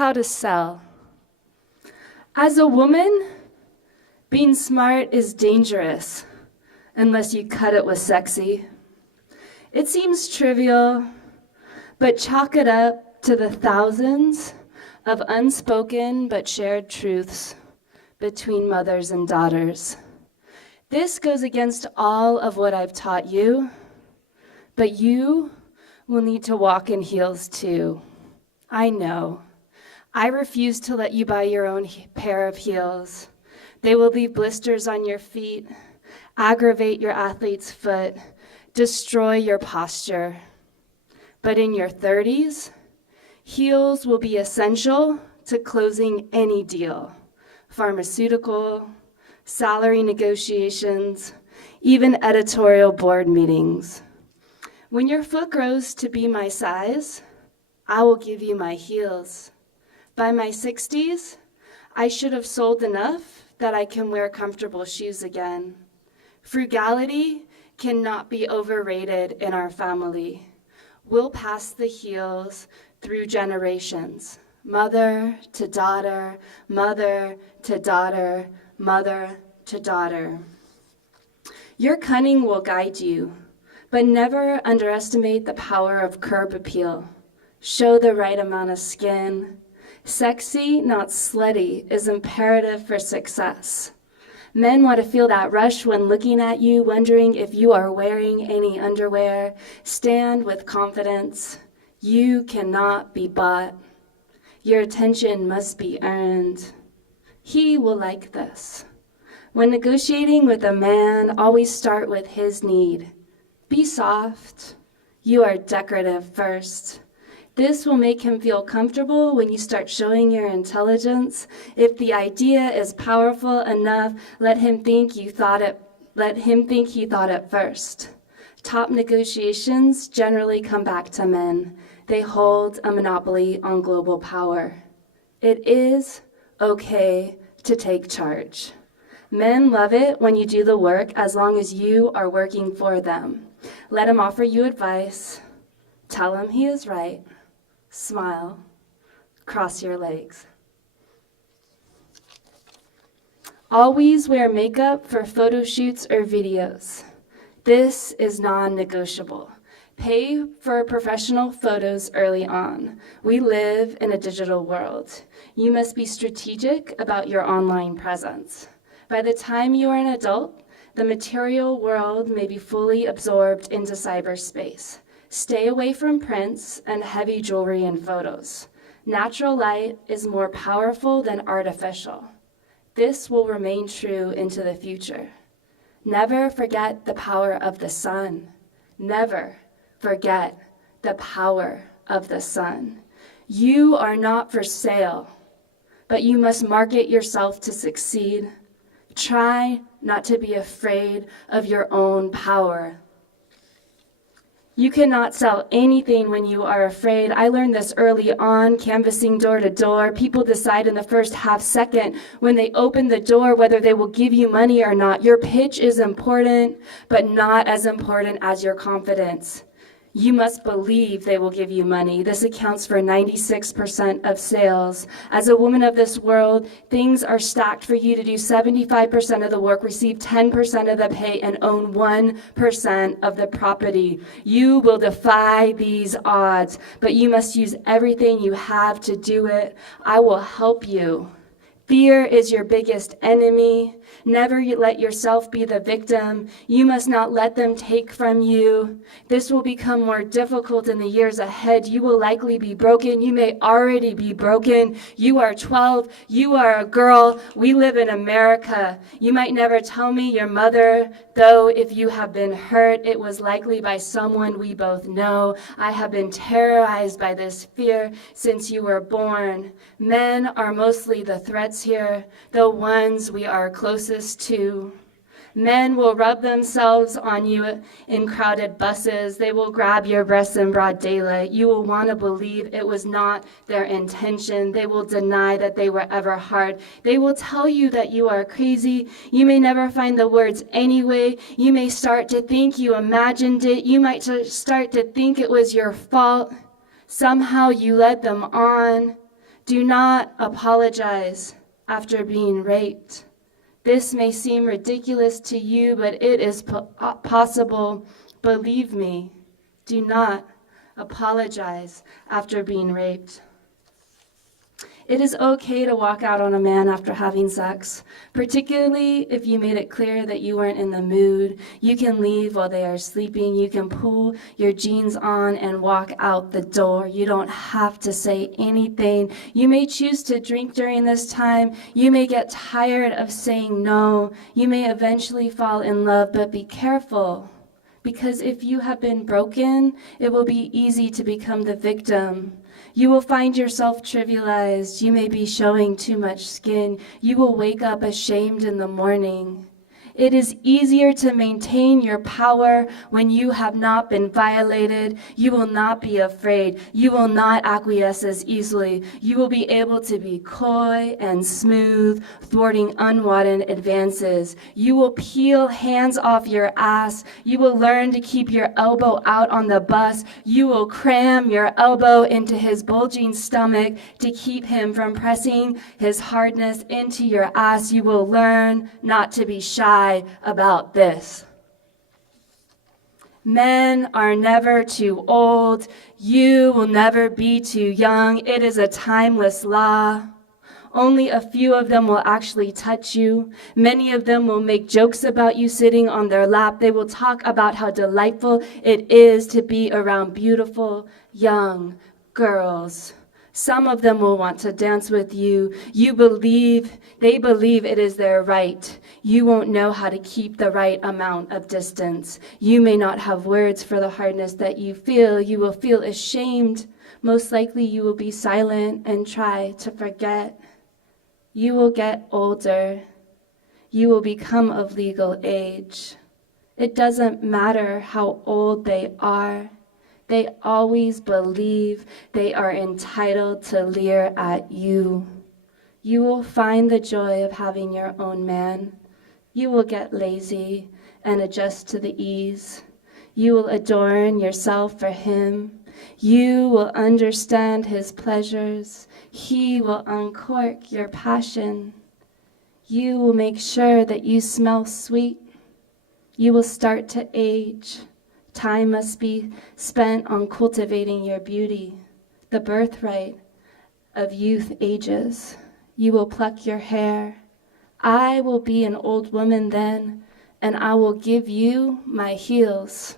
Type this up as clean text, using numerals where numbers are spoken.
How to sell. As a woman, being smart is dangerous unless you cut it with sexy. It seems trivial, but chalk it up to the thousands of unspoken but shared truths between mothers and daughters. This goes against all of what I've taught you, but you will need to walk in heels too. I know. I refuse to let you buy your own pair of heels. They will leave blisters on your feet, aggravate your athlete's foot, destroy your posture. But in your 30s, heels will be essential to closing any deal, pharmaceutical, salary negotiations, even editorial board meetings. When your foot grows to be my size, I will give you my heels. By my 60s, I should have sold enough that I can wear comfortable shoes again. Frugality cannot be overrated in our family. We'll pass the heels through generations, mother to daughter, mother to daughter, mother to daughter. Your cunning will guide you, but never underestimate the power of curb appeal. Show the right amount of skin. Sexy, not slutty, is imperative for success. Men want to feel that rush when looking at you, wondering if you are wearing any underwear. Stand with confidence. You cannot be bought. Your attention must be earned. He will like this. When negotiating with a man, always start with his need. Be soft. You are decorative first. This will make him feel comfortable when you start showing your intelligence. If the idea is powerful enough, let him think he thought it first. Top negotiations generally come back to men. They hold a monopoly on global power. It is okay to take charge. Men love it when you do the work as long as you are working for them. Let him offer you advice. Tell him he is right. Smile, cross your legs. Always wear makeup for photo shoots or videos. This is non-negotiable. Pay for professional photos early on. We live in a digital world. You must be strategic about your online presence. By the time you are an adult, the material world may be fully absorbed into cyberspace. Stay away from prints and heavy jewelry and photos. Natural light is more powerful than artificial. This will remain true into the future. Never forget the power of the sun. Never forget the power of the sun. You are not for sale, but you must market yourself to succeed. Try not to be afraid of your own power. You cannot sell anything when you are afraid. I learned this early on, canvassing door to door. People decide in the first half second when they open the door whether they will give you money or not. Your pitch is important, but not as important as your confidence. You must believe they will give you money. This accounts for 96% of sales. As a woman of this world, things are stacked for you to do 75% of the work, receive 10% of the pay, and own 1% of the property. You will defy these odds, but you must use everything you have to do it. I will help you. Fear is your biggest enemy. Never let yourself be the victim. You must not let them take from you. This will become more difficult in the years ahead. You will likely be broken. You may already be broken. You are 12. You are a girl. We live in America. You might never tell me your mother, though if you have been hurt, it was likely by someone we both know. I have been terrorized by this fear since you were born. Men are mostly the threats here, the ones we are closest to. Men will rub themselves on you in crowded buses. They will grab your breasts in broad daylight. You will want to believe it was not their intention. They will deny that they were ever hard. They will tell you that you are crazy. You may never find the words anyway. You may start to think you imagined it. You might start to think it was your fault. Somehow you led them on. Do not apologize after being raped. This may seem ridiculous to you, but it is possible. Believe me, do not apologize after being raped. It is okay to walk out on a man after having sex, particularly if you made it clear that you weren't in the mood. You can leave while they are sleeping. You can pull your jeans on and walk out the door. You don't have to say anything. You may choose to drink during this time. You may get tired of saying no. You may eventually fall in love, but be careful. Because if you have been broken, it will be easy to become the victim. You will find yourself trivialized. You may be showing too much skin. You will wake up ashamed in the morning. It is easier to maintain your power when you have not been violated. You will not be afraid. You will not acquiesce as easily. You will be able to be coy and smooth, thwarting unwanted advances. You will peel hands off your ass. You will learn to keep your elbow out on the bus. You will cram your elbow into his bulging stomach to keep him from pressing his hardness into your ass. You will learn not to be shy about this. Men are never too old. You will never be too young. It is a timeless law. Only a few of them will actually touch you. Many of them will make jokes about you sitting on their lap. They will talk about how delightful it is to be around beautiful young girls. Some of them will want to dance with you. They believe it is their right. You won't know how to keep the right amount of distance. You may not have words for the hardness that you feel. You will feel ashamed. Most likely you will be silent and try to forget. You will get older. You will become of legal age. It doesn't matter how old they are. They always believe they are entitled to leer at you. You will find the joy of having your own man. You will get lazy and adjust to the ease. You will adorn yourself for him. You will understand his pleasures. He will uncork your passion. You will make sure that you smell sweet. You will start to age. Time must be spent on cultivating your beauty. The birthright of youth ages. You will pluck your hair. I will be an old woman then, and I will give you my heels.